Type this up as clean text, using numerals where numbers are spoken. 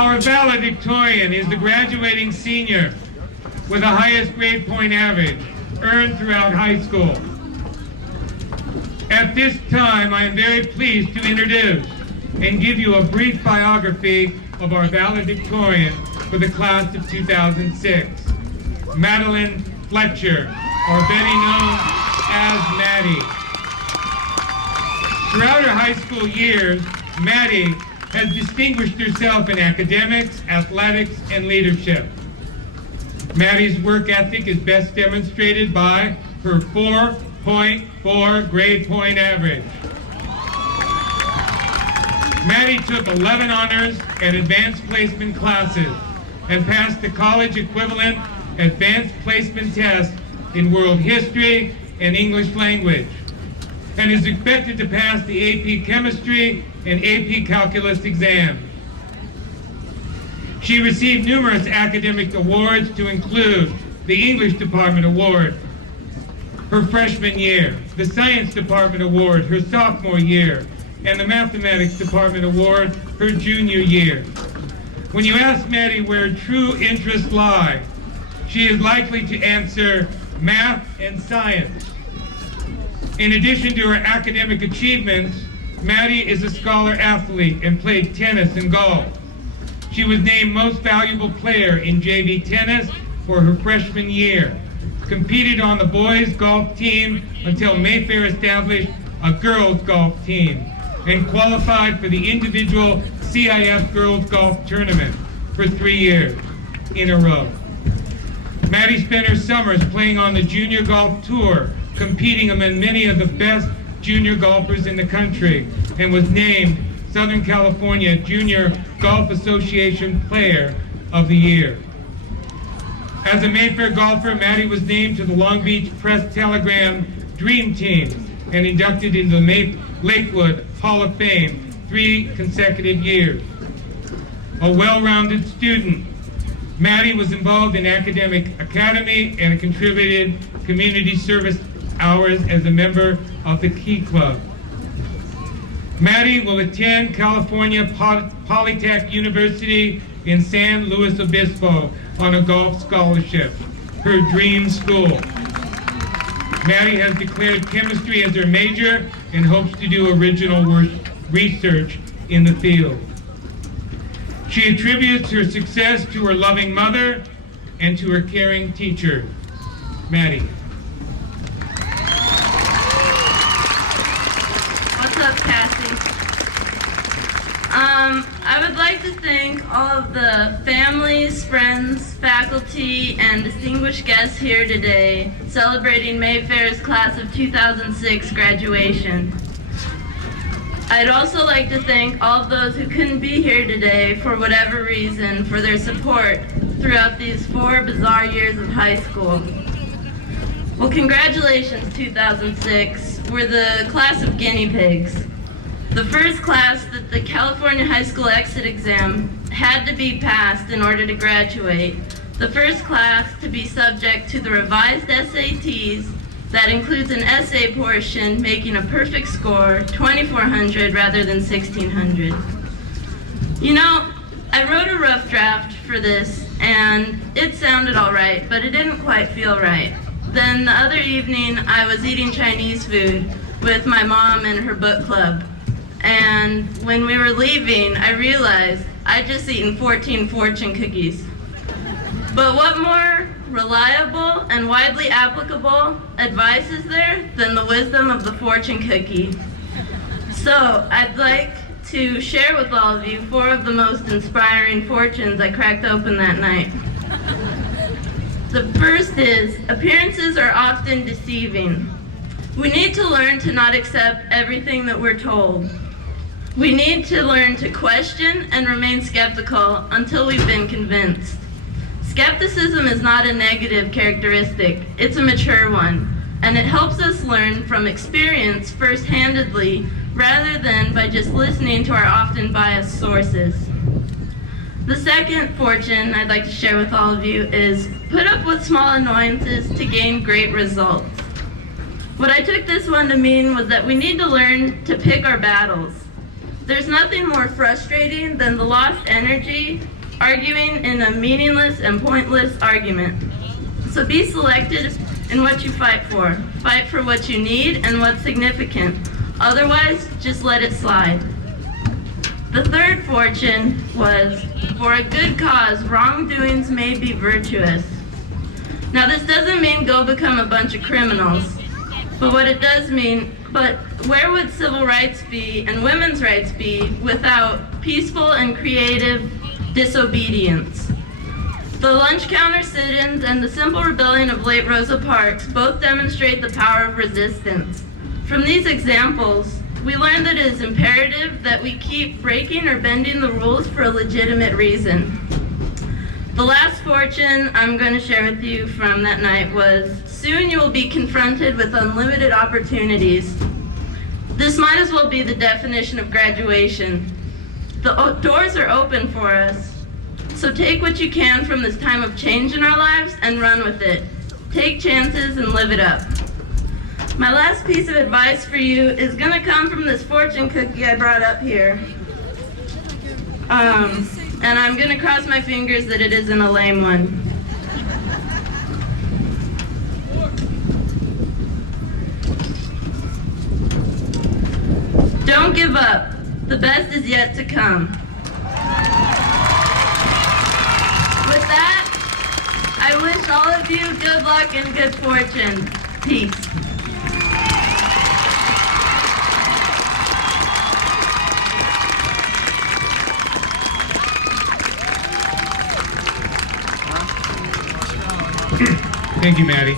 Our valedictorian is the graduating senior with the highest grade point average earned throughout high school. At this time, I am very pleased to introduce and give you a brief biography of our valedictorian for the class of 2006, Madeline Fletcher, or better known as Maddy. Throughout her high school years, Maddy has distinguished herself in academics, athletics, and leadership. Maddy's work ethic is best demonstrated by her 4.4 grade point average. Maddy took 11 honors and advanced placement classes and passed the college equivalent advanced placement test in world history and English language, and is expected to pass the AP Chemistry and AP Calculus exams. She received numerous academic awards to include the English Department Award her freshman year, the Science Department Award her sophomore year, and the Mathematics Department Award her junior year. When you ask Maddy where true interests lie, she is likely to answer math and science. In addition to her academic achievements, Maddy is a scholar athlete and played tennis and golf. She was named Most Valuable Player in JV tennis for her freshman year, competed on the boys' golf team until Mayfair established a girls' golf team, and qualified for the individual CIF girls' golf tournament for 3 years in a row. Maddy spent her summers playing on the junior golf tour, competing among many of the best junior golfers in the country, and was named Southern California Junior Golf Association Player of the Year. As a Mayfair golfer, Maddy was named to the Long Beach Press-Telegram Dream Team and inducted into the Lakewood Hall of Fame 3 consecutive years. A well-rounded student, Maddy was involved in academic academy and contributed community service hours as a member of the Key Club. Maddy will attend California Polytech University in San Luis Obispo on a golf scholarship, her dream school. Maddy has declared chemistry as her major and hopes to do original research in the field. She attributes her success to her loving mother and to her caring teacher. Maddy. What's up, Cassie? I would like to thank all of the families, friends, faculty, and distinguished guests here today celebrating Mayfair's class of 2006 graduation. I'd also like to thank all of those who couldn't be here today for whatever reason for their support throughout these 4 bizarre years of high school. Well, congratulations, 2006. We're the class of guinea pigs. The first class that the California High School Exit Exam had to be passed in order to graduate. The first class to be subject to the revised SATs that includes an essay portion making a perfect score, 2,400 rather than 1,600. You know, I wrote a rough draft for this and it sounded all right, but it didn't quite feel right. Then the other evening I was eating Chinese food with my mom and her book club. And when we were leaving, I realized I'd just eaten 14 fortune cookies. But what more reliable and widely applicable advice is there than the wisdom of the fortune cookie? So I'd like to share with all of you 4 of the most inspiring fortunes I cracked open that night. The first is, appearances are often deceiving. We need to learn to not accept everything that we're told. We need to learn to question and remain skeptical until we've been convinced. Skepticism is not a negative characteristic, it's a mature one, and it helps us learn from experience first-handedly rather than by just listening to our often biased sources. The second fortune I'd like to share with all of you is put up with small annoyances to gain great results. What I took this one to mean was that we need to learn to pick our battles. There's nothing more frustrating than the lost energy arguing in a meaningless and pointless argument. So be selective in what you fight for. Fight for what you need and what's significant. Otherwise, just let it slide. The third fortune was, for a good cause, wrongdoings may be virtuous. Now this doesn't mean go become a bunch of criminals, but what it does mean, but where would civil rights be and women's rights be without peaceful and creative disobedience? The lunch counter sit-ins and the simple rebellion of late Rosa Parks both demonstrate the power of resistance. From these examples, we learn that it is imperative that we keep breaking or bending the rules for a legitimate reason. The last fortune I'm going to share with you from that night was, soon you will be confronted with unlimited opportunities. This might as well be the definition of graduation. The doors are open for us. So take what you can from this time of change in our lives and run with it. Take chances and live it up. My last piece of advice for you is going to come from this fortune cookie I brought up here. And I'm going to cross my fingers that it isn't a lame one. Don't give up. The best is yet to come. With that, I wish all of you good luck and good fortune. Peace. Thank you, Maddy.